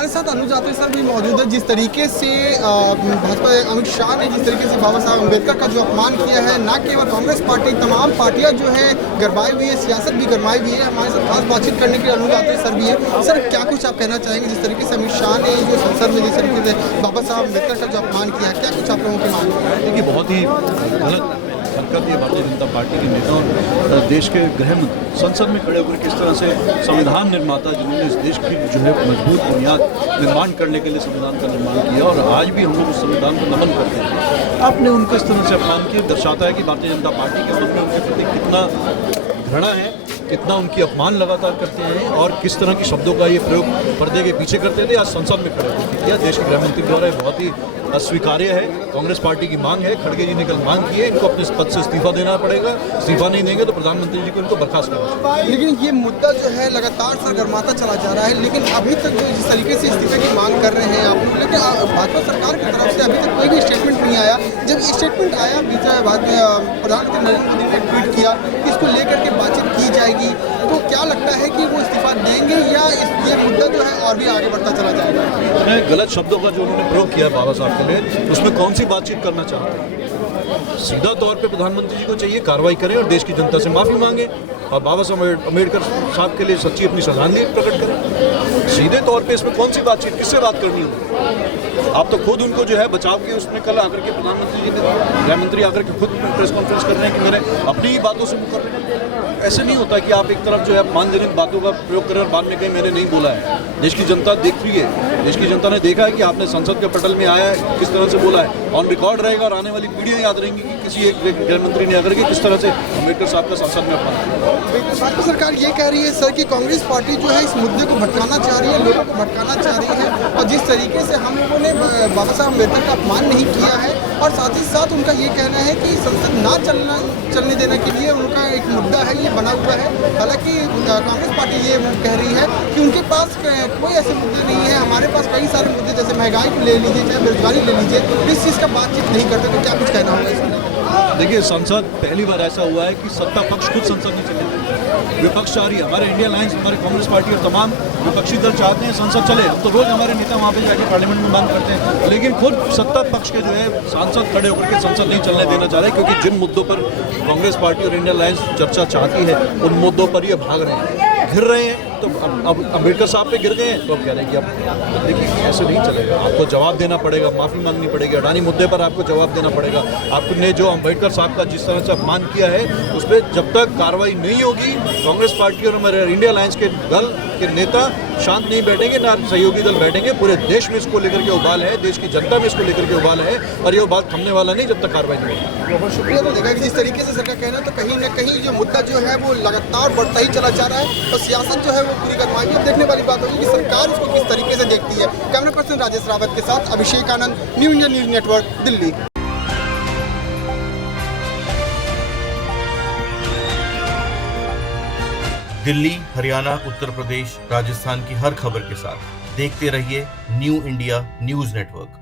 हमारे साथ अनुज यादव सर भी मौजूद है। जिस तरीके से भाजपा अमित शाह ने जिस तरीके से बाबा साहब अम्बेडकर का जो अपमान किया है, ना केवल कांग्रेस पार्टी, तमाम पार्टियां जो है गरमाई हुई है, सियासत भी गरमाई हुई है। हमारे साथ खास बातचीत करने के लिए अनुज यादव सर भी है। सर, क्या कुछ आप कहना चाहेंगे जिस तरीके से अमित शाह ने जो संसद में जिस तरीके से बाबा साहब अम्बेडकर का जो अपमान किया, क्या कुछ आप लोगों की मांग है? देखिए, बहुत ही गलत हरकत ये भारतीय जनता पार्टी के नेताओं, देश के गृह मंत्री संसद में खड़े होकर किस तरह से संविधान निर्माता जिन्होंने इस देश की जो है मजबूत बुनियाद निर्माण करने के लिए संविधान का निर्माण किया और आज भी हम लोग उस संविधान को नमन करते हैं, आपने उनको इस तरह से अपमान किया, दर्शाता है कि भारतीय जनता पार्टी के मन में उनके प्रति कितना घृणा है, कितना उनकी अपमान लगातार करते हैं और किस तरह की शब्दों का ये प्रयोग पर्दे के पीछे करते थे। आज संसद में खड़े होकर किया, देश के गृह मंत्री द्वारा बहुत ही अस्वीकार्य है। कांग्रेस पार्टी की मांग है, खड़गे जी ने कल मांग की है, इनको अपने पद से इस्तीफा देना पड़ेगा। इस्तीफा नहीं देंगे तो प्रधानमंत्री जी को इनको बर्खास्त करना। लेकिन ये मुद्दा जो है लगातार सरगर्माता चला जा रहा है, लेकिन अभी तक जो जिस तरीके से इस्तीफे की मांग कर रहे हैं आप लोग, लेकिन भाजपा सरकार की तरफ से अभी तक कोई भी स्टेटमेंट नहीं आया। जब स्टेटमेंट आया, प्रधानमंत्री नरेंद्र मोदी ने ट्वीट किया कि इसको लेकर के बातचीत की जाएगी, तो क्या लगता है कि वो इस्तीफा देंगे या ये मुद्दा जो है और भी आगे बढ़ता चला जाएगा? गलत शब्दों का जो उन्होंने प्रयोग किया बाबा साहब के लिए, उसमें कौन सी बातचीत करना चाहते हैं? सीधा तौर पे प्रधानमंत्री जी को चाहिए कार्रवाई करें और देश की जनता से माफ़ी मांगे और बाबा साहब अम्बेडकर साहब के लिए सच्ची अपनी श्रद्धांजलि प्रकट करें। सीधे तौर पे इसमें कौन सी बातचीत, किससे बात करनी है? आप तो खुद उनको जो है बचाव के उसमें कल आकर के प्रधानमंत्री जी ने, गृहमंत्री आकर के खुद प्रेस कॉन्फ्रेंस कर रहे हैं कि मैंने अपनी ही बातों से मुकर रहे हैं। ऐसे नहीं होता कि आप एक तरफ जो है अपमानजनक बातों का प्रयोग करें और बाद में कहीं मैंने नहीं बोला है। देश की जनता देख रही है, देश की जनता ने देखा है कि आपने संसद के पटल में आया है, किस तरह से बोला है, ऑन रिकॉर्ड रहेगा और आने वाली पीढ़ियां याद रहेंगी कि किसी एक गृहमंत्री ने आकर के किस तरह से अम्बेडकर साहब का संसद में अपना। भाजपा सरकार ये कह रही है सर कि कांग्रेस पार्टी जो है इस मुद्दे को भटकाना चाह रही है, लोगों को भटकाना चाह रही है, और जिस तरीके से हम लोगों ने बाबा साहब अम्बेडकर का अपमान नहीं किया है, और साथ ही साथ उनका ये कहना है कि संसद ना चलने देने के लिए उनका एक मुद्दा है, ये बना हुआ है। हालांकि कांग्रेस पार्टी ये कह रही है कि उनके पास कोई ऐसे मुद्दे नहीं है, हमारे पास कई सारे मुद्दे, जैसे महंगाई ले लीजिए, चाहे बेरोजगारी ले लीजिए, इस चीज़ का बातचीत नहीं करते। तो क्या कुछ कहना होगा इसमें? देखिए, संसद पहली बार ऐसा हुआ है कि सत्ता पक्ष खुद संसद में चले, विपक्ष चाह रही है, हमारे इंडिया अलायंस, हमारे कांग्रेस पार्टी और तमाम विपक्षी दल चाहते हैं संसद चले। अब तो रोज हमारे नेता वहाँ पे जाके पार्लियामेंट में बात करते हैं, लेकिन खुद सत्ता पक्ष के जो है सांसद खड़े होकर के संसद नहीं चलने देना चाह रहे, क्योंकि जिन मुद्दों पर कांग्रेस पार्टी और इंडिया अलायंस चर्चा चाहती है उन मुद्दों पर ये भाग रहे हैं, घिर रहे हैं। तो अब अम्बेडकर साहब पे गिर गए हैं तो अब कह रहे हैं कि अब देखिए ऐसे नहीं चलेगा, आपको जवाब देना पड़ेगा, माफ़ी मांगनी पड़ेगी, अडानी मुद्दे पर आपको जवाब देना पड़ेगा। आपने जो अम्बेडकर साहब का जिस तरह से अपमान किया है उस पर जब तक कार्रवाई नहीं होगी, कांग्रेस पार्टी और हमारे इंडिया अलायंस के दल के नेता शांत नहीं बैठेंगे, ना सहयोगी दल बैठेंगे। पूरे देश में इसको लेकर के उबाल है, देश की जनता में इसको लेकर के उबाल है, और ये उबाल थमने वाला नहीं जब तक कार्रवाई नहीं होगी। बहुत शुक्रिया। तो देखा कि जिस तरीके से सरकार कहना, तो कहीं ना कहीं जो मुद्दा जो है वो लगातार बढ़ता ही चला जा रहा है, और सियासत जो है वो पूरी गरमाई है। अब देखने वाली बात होगी कि सरकार इसको किस तरीके से देखती है। कैमरा पर्सन राजेश रावत के साथ Abhishek Anand, New India News Network, Delhi. Delhi, Haryana, Uttar Pradesh, Rajasthan की हर खबर के साथ देखते रहिए न्यू इंडिया न्यूज नेटवर्क।